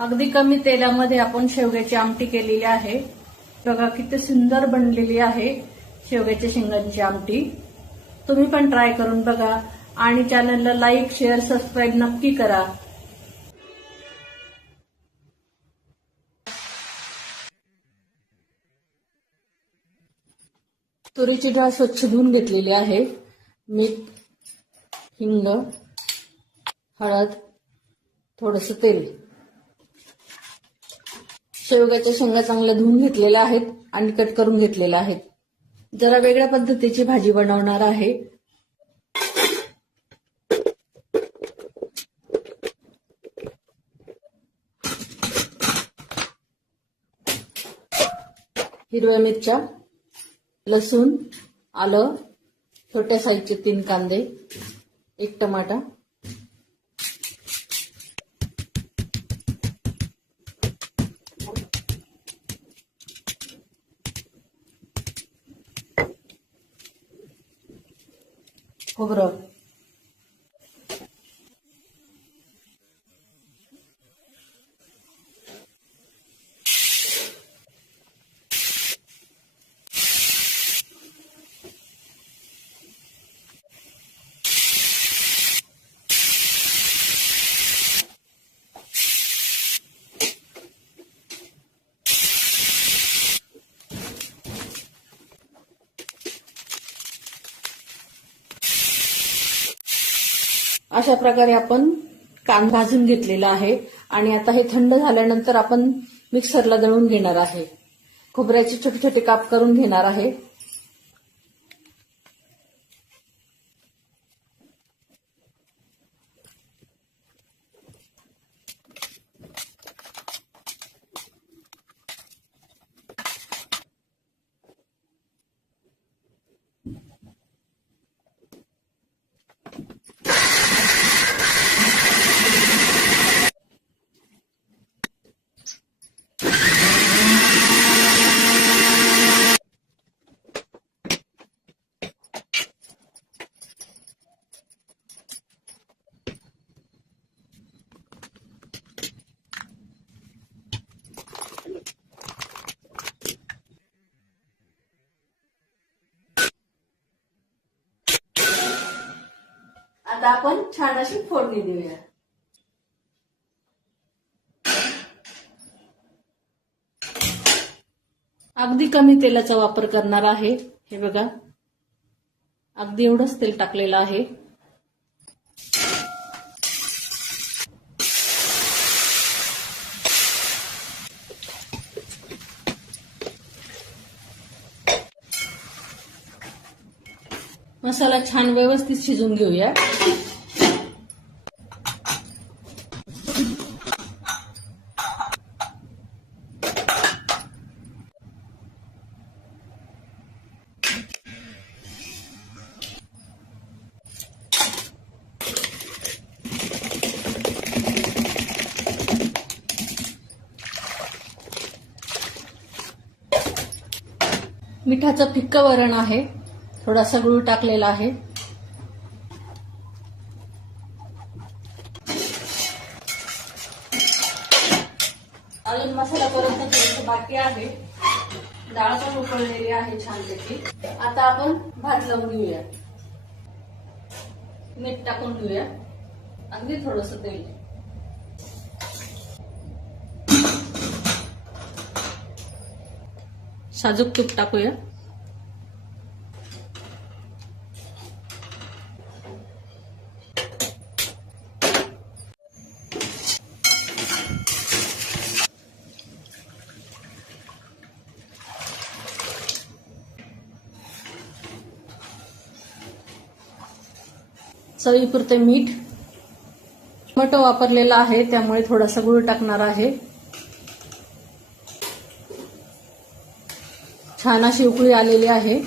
अगदी कमी तेलामध्ये आपण शेवग्याची आमटी केलेली आहे। बघा किती सुंदर बनलेली आहे शेवग्याच्या शेंगांची आमटी। तुम्ही पण ट्राय करून बघा आणि चॅनलला लाईक, शेअर, सबस्क्राईब नक्की करा। तुरीची डाळ स्वच्छ धुवून घेतलेली आहे। मीठ, हिंग, हळद, थोडंसं तेल। शेवग्याच्या शेंगा चांगल्या धुवून घेतलेल्या आहेत आणि कट करून घेतलेल्या आहेत। जरा वेगळ्या पद्धतीची भाजी बनवणार आहे। हिरव्या मिरच्या, लसूण, आलं, छोट्या साईजचे 3 कांदे, 1 टमाटा, खोबरं, अशा प्रकारे आपण कांदा भाजून घेतलेला आहे आणि आता हे थंड झाल्यानंतर आपण मिक्सरला दळून घेणार आहे। खोबऱ्याचे छोटे छोटे काप करून घेणार आहे। आता आपण छान अशी फोडणी देऊया। अगदी कमी तेलाचा वापर करणार आहे। हे बघा, अगदी एवढंच तेल टाकलेलं आहे। मसाला छान व्यवस्थित शिजून घेऊया। मिठाचं फिक्कं वरण आहे, थोडासा गूळ टाकलेला आहे। अजून मसाला परतणं थोडंसं बाकी आहे। डाळ पण उकळलेली आहे छानपैकी। आता आपण भात लावून घेऊया। मीठ टाकून घेऊया, अगदी थोडंसं तेल। साजूक तूप टाकूया। चवीपुरते मीठ, टोमॅटो वापरलेला आहे त्यामुळे थोडासा गूळ टाकणार आहे। छान अशी उकळी आलेली आहे।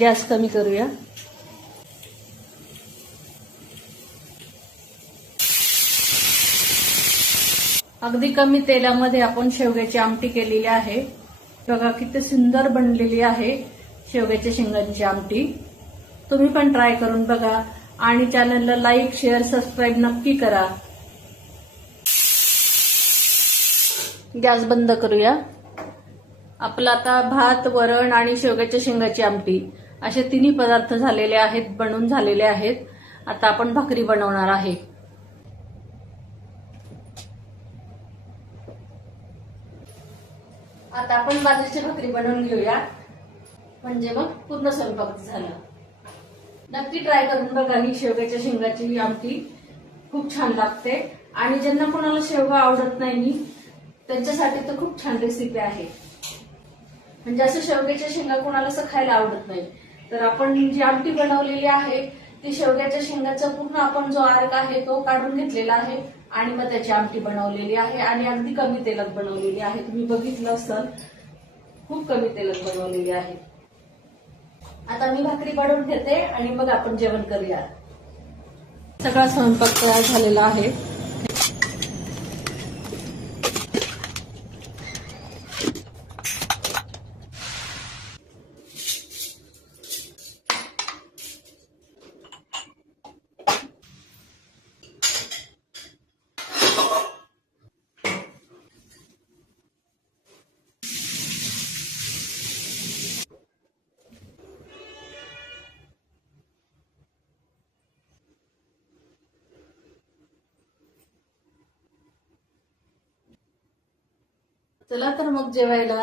गॅस कमी करूया। अगदी कमी तेलामध्ये आपण शेवग्याची आमटी केलेली आहे। बघा किती सुंदर बनलेली आहे शेवग्याच्या शेंगांची आमटी। तुम्ही पण ट्राय करून बघा आणि चॅनलला लाईक, शेअर, सबस्क्राईब नक्की करा। गॅस बंद करूया. आपलं आता भात, वरण आणि शेवग्याच्या शेंगाची आमटी असे तिन्ही पदार्थ झालेले आहेत, बनवून झालेले आहेत. आता आपण भाकरी बनवणार आहे. आता आपण बाजरीची भाकरी बनवून घेऊया, म्हणजे मग पूर्ण स्वयंपाक झाला. नक्की ट्राय करून बघा. ही शेवग्याच्या शेंगाची आमटी खूप छान लागते आणि ज्यांना कोणाला शेवगा आवडत नाही त्यांच्यासाठी तर खूप छान रेसिपी आहे. म्हणजे असं शेवग्याच्या शेंगा कोणाला असं खायला आवडत नाही, तर आपण जी आमटी बनवलेली आहे ती शेवग्याच्या शेंगाचा पूर्ण आपण जो अर्क आहे तो काढून घेतलेला आहे आणि मग त्याची आमटी बनवलेली आहे आणि अगदी कमी तेलात बनवलेली आहे. तुम्ही बघितलं असाल, खूप कमी तेलात बनवलेली आहे. आता मी भाकरी बनवून घेते आणि मग आपण जेवण करूया. सगळा स्वयंपाक तयार झालेला आहे. चला तर मग जेवायला.